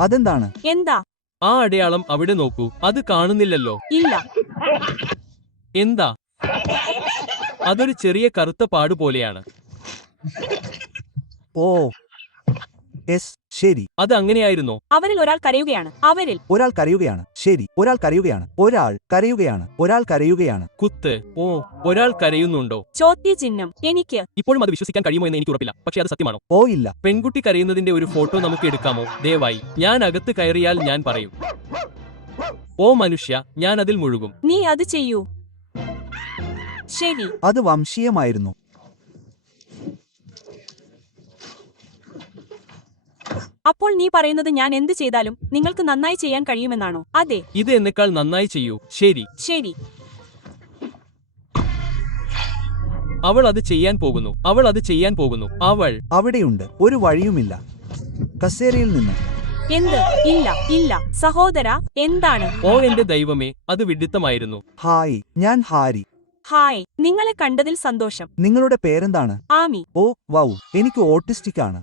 അതെന്താണ്? എന്താ? ആ അടയാളം അവിടെ നോക്കൂ, അത് കാണുന്നില്ലല്ലോ. ഇല്ല. എന്താ? അതൊരു ചെറിയ കറുത്ത പാട് പോലെയാണ്. ഓ എസ് ശരി. അത് അങ്ങനെയായിരുന്നോ? അവരിൽ ഒരാൾ കരയുകയാണ്. അവരിൽ ഒരാൾ കരയുകയാണ്. ശരി, ഒരാൾ കരയുകയാണ്. ഒരാൾ കരയുകയാണ്. ഒരാൾ കരയുകയാണ്. കുത്ത്. ഓ, ഒരാൾ കരയുന്നുണ്ടോ? ചോദ്യചിഹ്നം. എനിക്ക് ഇപ്പോഴും അത് വിശ്വസിക്കാൻ കഴിയുമോ എന്ന് എനിക്ക് ഉറപ്പില്ല, പക്ഷേ അത് സത്യമാണോ? ഓ ഇല്ല. പെൺകുട്ടി കരയുന്നതിന്റെ ഒരു ഫോട്ടോ നമുക്ക് എടുക്കാമോ ദയവായി? ഞാൻ അകത്ത് കയറിയാൽ ഞാൻ പറയും. ഓ മനുഷ്യ, ഞാൻ അതിൽ മുഴുകും. നീ അത് ചെയ്യൂ. ശരി. അത് വംശീയമായിരുന്നു. അപ്പോൾ നീ പറയുന്നത് ഞാൻ എന്ത് ചെയ്താലും നിങ്ങൾക്ക് നന്നായി ചെയ്യാൻ കഴിയുമെന്നാണോ? അതെ. ഇത് എന്നെക്കാൾ നന്നായി ചെയ്യൂ. ശരി. ശരി. അവൾ അത് ചെയ്യാൻ പോകുന്നു. അവൾ അത് ചെയ്യാൻ പോകുന്നു. അവൾ അവിടെയുണ്ട്. ഒരു വഴിയുമില്ല. കസേരയിൽ നിന്ന്. എന്ത്? ഇല്ല ഇല്ല സഹോദര, എന്താണ്? ഓ എന്റെ ദൈവമേ, അത് വിഡ്ഢിത്തമായിരുന്നു. ഹായ്, ഞാൻ ഹാരി. ഹായ്, നിങ്ങളെ കണ്ടതിൽ സന്തോഷം. നിങ്ങളുടെ പേരെന്താണ്? ആമി. ഓ വൗ, എനിക്ക് ഓട്ടിസ്റ്റിക് ആണ്.